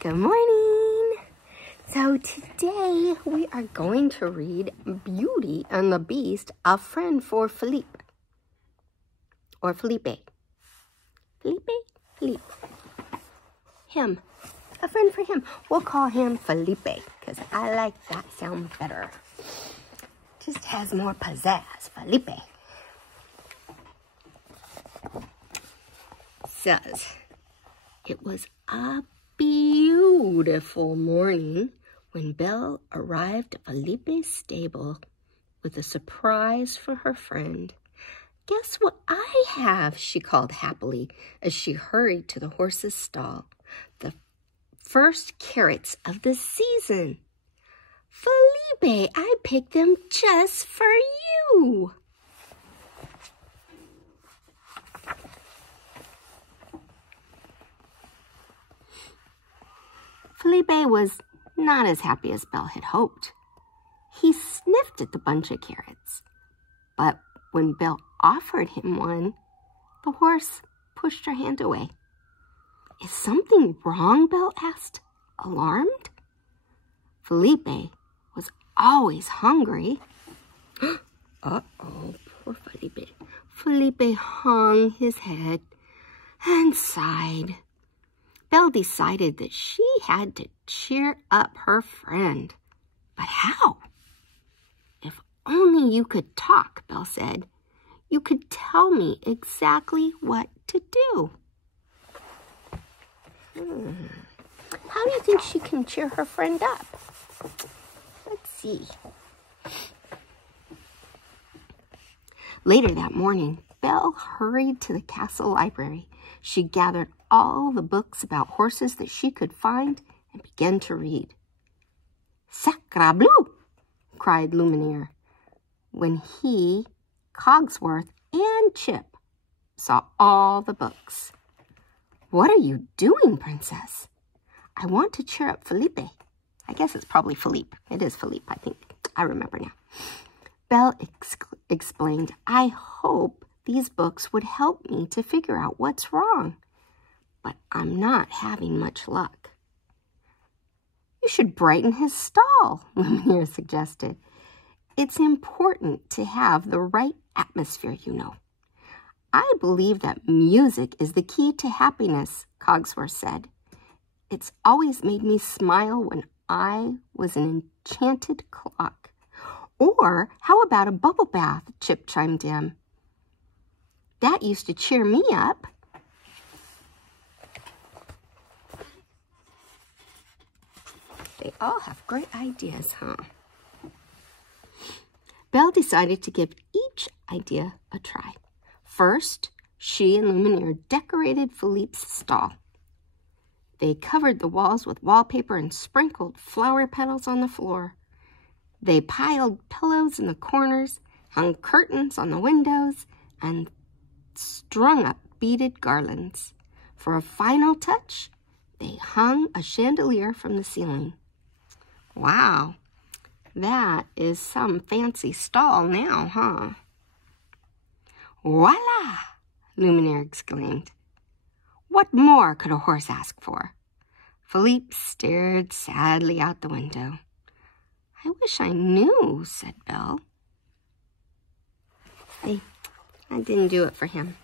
Good morning! So today we are going to read Beauty and the Beast, a friend for Phillipe. Or Phillipe. Phillipe. Him. A friend for him. We'll call him Phillipe because I like that sound better. Just has more pizzazz. Phillipe. Says, it was a beautiful morning when Belle arrived at Phillipe's stable with a surprise for her friend. Guess what I have, she called happily as she hurried to the horse's stall. The first carrots of the season. Phillipe, I picked them just for you. Phillipe was not as happy as Belle had hoped. He sniffed at the bunch of carrots, but when Belle offered him one, the horse pushed her hand away. Is something wrong? Belle asked, alarmed. Phillipe was always hungry. Uh-oh, poor Phillipe. Phillipe hung his head and sighed. Belle decided that she had to cheer up her friend. But how? If only you could talk, Belle said. You could tell me exactly what to do. How do you think she can cheer her friend up? Let's see. Later that morning, Belle hurried to the castle library. She gathered all the books about horses that she could find and began to read. Sacre bleu! Cried Lumiere when he, Cogsworth, and Chip saw all the books. What are you doing, Princess? I want to cheer up Phillipe. I guess it's probably Phillipe. It is Phillipe, I think. I remember now. Belle explained, I hope these books would help me to figure out what's wrong. But I'm not having much luck. You should brighten his stall, Lumiere suggested. It's important to have the right atmosphere, you know. I believe that music is the key to happiness, Cogsworth said. It's always made me smile when I was an enchanted clock. Or how about a bubble bath, Chip chimed in. That used to cheer me up. They all have great ideas, huh? Belle decided to give each idea a try. First, she and Lumiere decorated Phillipe's stall. They covered the walls with wallpaper and sprinkled flower petals on the floor. They piled pillows in the corners, hung curtains on the windows, and strung up beaded garlands. For a final touch, they hung a chandelier from the ceiling. Wow, that is some fancy stall now, huh? Voila! Lumiere exclaimed. What more could a horse ask for? Phillipe stared sadly out the window. I wish I knew, said Belle. See, I didn't do it for him.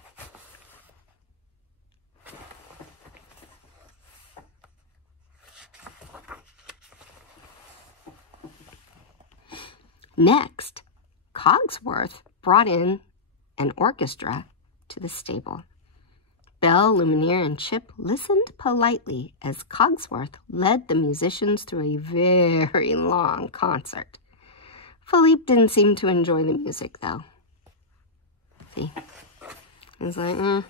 Next, Cogsworth brought in an orchestra to the stable. Belle, Lumiere, and Chip listened politely as Cogsworth led the musicians through a very long concert. Phillipe didn't seem to enjoy the music, though. See, he's like,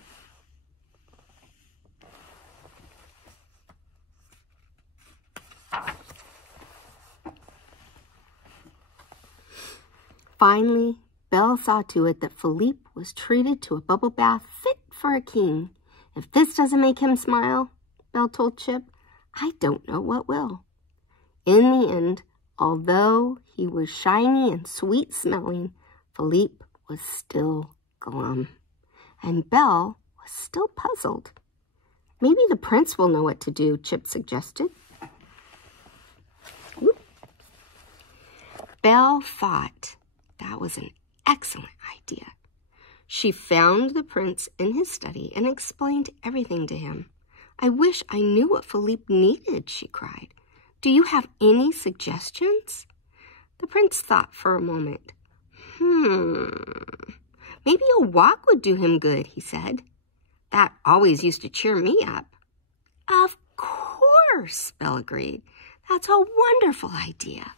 Finally, Belle saw to it that Phillipe was treated to a bubble bath fit for a king. If this doesn't make him smile, Belle told Chip, I don't know what will. In the end, although he was shiny and sweet-smelling, Phillipe was still glum, and Belle was still puzzled. Maybe the prince will know what to do, Chip suggested. Belle thought that was an excellent idea. She found the prince in his study and explained everything to him. "I wish I knew what Phillipe needed," she cried. "Do you have any suggestions?" The prince thought for a moment. Maybe a walk would do him good, he said. "That always used to cheer me up." "Of course," Belle agreed. "That's a wonderful idea."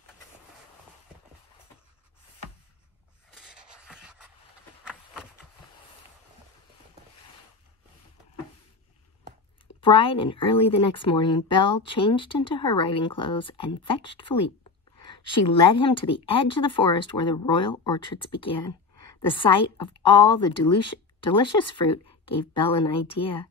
Bright and early the next morning, Belle changed into her riding clothes and fetched Phillipe. She led him to the edge of the forest where the royal orchards began. The sight of all the delicious fruit gave Belle an idea.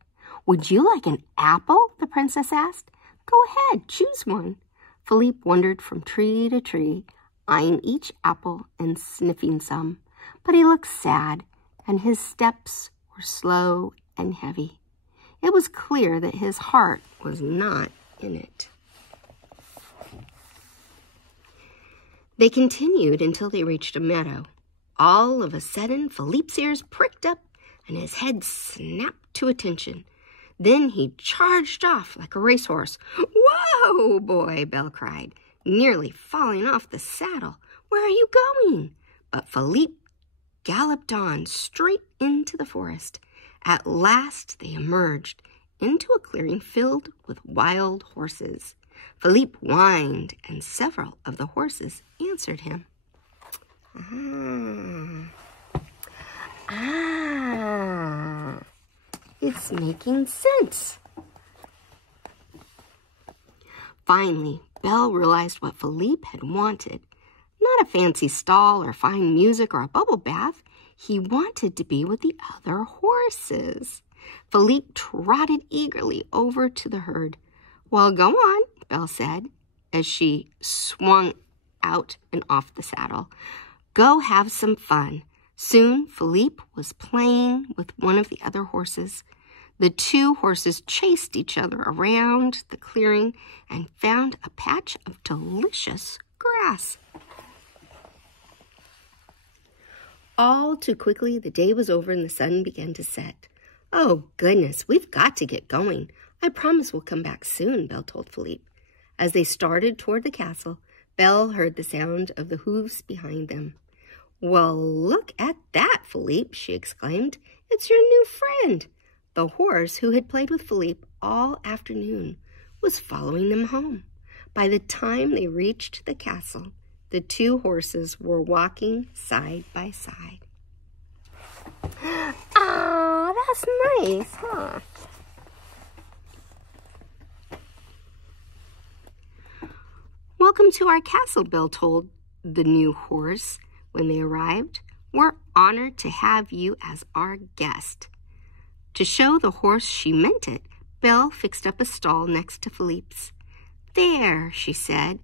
"Would you like an apple?" the princess asked. "Go ahead, choose one." Phillipe wandered from tree to tree, eyeing each apple and sniffing some. But he looked sad, and his steps were slow and heavy. It was clear that his heart was not in it. They continued until they reached a meadow. All of a sudden, Phillipe's ears pricked up and his head snapped to attention. Then he charged off like a racehorse. "Whoa, boy!" Belle cried, nearly falling off the saddle. "Where are you going?" But Phillipe galloped on straight into the forest. At last they emerged into a clearing filled with wild horses. Phillipe whined, and several of the horses answered him. It's making sense. Finally, Belle realized what Phillipe had wanted. Not a fancy stall or fine music or a bubble bath. He wanted to be with the other horses. Phillipe trotted eagerly over to the herd. "Well, go on," Belle said, as she swung out and off the saddle. "Go have some fun." Soon, Phillipe was playing with one of the other horses. The two horses chased each other around the clearing and found a patch of delicious grass. All too quickly, the day was over and the sun began to set. "Oh, goodness, we've got to get going. I promise we'll come back soon," Belle told Phillipe. As they started toward the castle, Belle heard the sound of the hooves behind them. "Well, look at that, Phillipe," she exclaimed. "It's your new friend." The horse who had played with Phillipe all afternoon was following them home. By the time they reached the castle, the two horses were walking side by side. "Ah, that's nice, huh?" "Welcome to our castle," Belle told the new horse when they arrived. "We're honored to have you as our guest." To show the horse she meant it, Belle fixed up a stall next to Phillipe's. "There," she said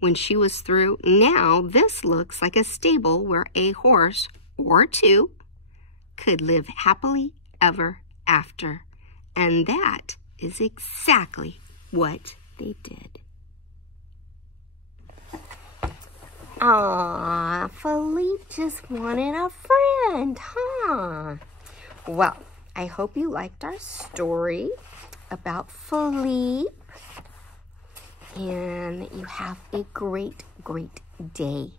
when she was through. "Now this looks like a stable where a horse or two could live happily ever after." And that is exactly what they did. Aw, Phillipe just wanted a friend, huh? Well, I hope you liked our story about Phillipe, and that you have a great, great day.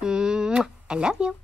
I love you.